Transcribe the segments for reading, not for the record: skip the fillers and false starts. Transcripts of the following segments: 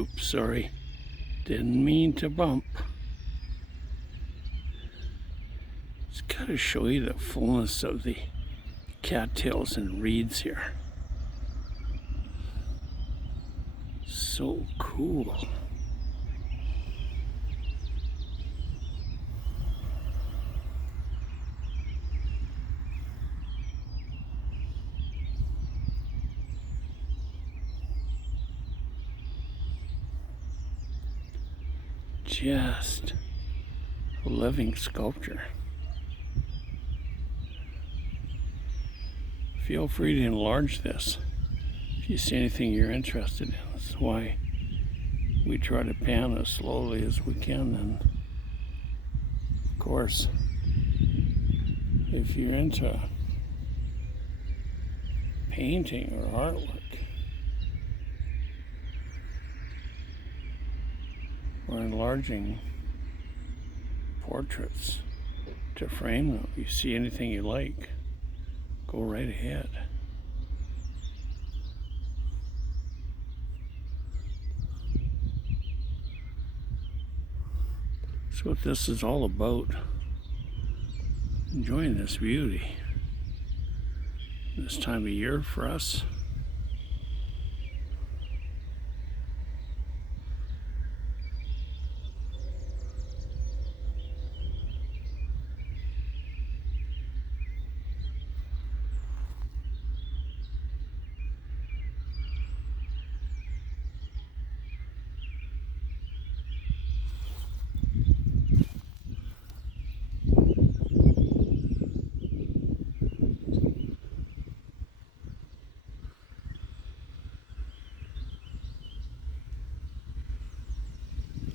Oops, sorry. Didn't mean to bump. Just gotta show you the fullness of the cattails and reeds here. So cool. Just a living sculpture. Feel free to enlarge this if you see anything you're interested in. That's why we try to pan as slowly as we can. And of course, if you're into painting or artwork, or enlarging portraits to frame them, you see anything you like, go right ahead. That's what this is all about. Enjoying this beauty this time of year for us.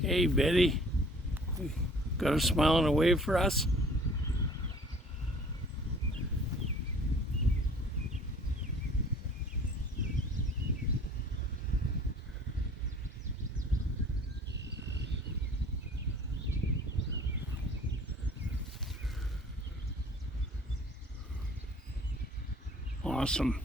Hey, Betty, got a smile and a wave for us? Awesome.